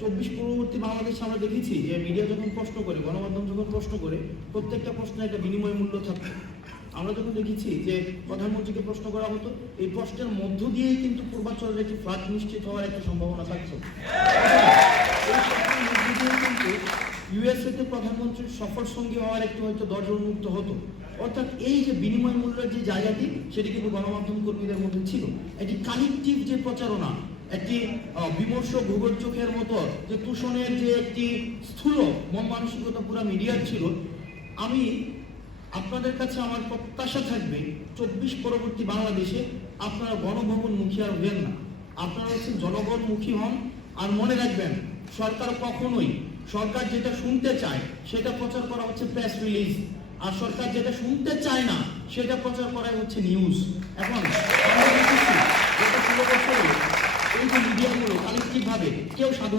24 পূর্ববর্তী বাংলাদেশে আমরা দেখেছি যে মিডিয়া যখন প্রশ্ন করে, গণমাধ্যম যখন প্রশ্ন করে, প্রত্যেকটা প্রশ্নে একটা বিনিময় মূল্য থাকতো। আমরা যখন দেখেছি যে প্রধানমন্ত্রীকে প্রশ্ন করা হতো, এই প্রশ্নের মধ্য দিয়েই কিন্তু পূর্বাঞ্চলের একটি ফ্লাড নিশ্চিত হওয়ার একটা সম্ভাবনা থাকতো। কিন্তু ইউএসএতে প্রধানমন্ত্রীর সফর সঙ্গী হওয়ার একটু হয়তো দরজা উন্মুক্ত হতো। অর্থাৎ এই যে বিনিময় মূল্যের যে জায়গাটি, সেটি কিন্তু গণমাধ্যম কর্মীদের মধ্যে ছিল। একটি কালেকটিভ যে প্রচারণা, একটি বিমর্ষ ভূগোল চোখের মতো যে তুষণের যে একটি স্থূল মন মানসিকতা পুরা মিডিয়ার ছিল। আমি আপনাদের কাছে আমার প্রত্যাশা থাকবে 24 পরবর্তী বাংলাদেশে আপনারা গণভবনমুখী আর হবেন না, আপনারা হচ্ছেন জনগণমুখী হন। আর মনে রাখবেন, সরকার কখনোই সরকার যেটা শুনতে চায় সেটা প্রচার করা হচ্ছে প্রেস রিলিজ, আর সরকার যেটা শুনতে চায় না সেটা প্রচার করা হচ্ছে নিউজ। এখন আমরা দেখেছি গত 16 বছরে এই যে মিডিয়াগুলো কালেকটিভ ভাবে কেউ সাধারণ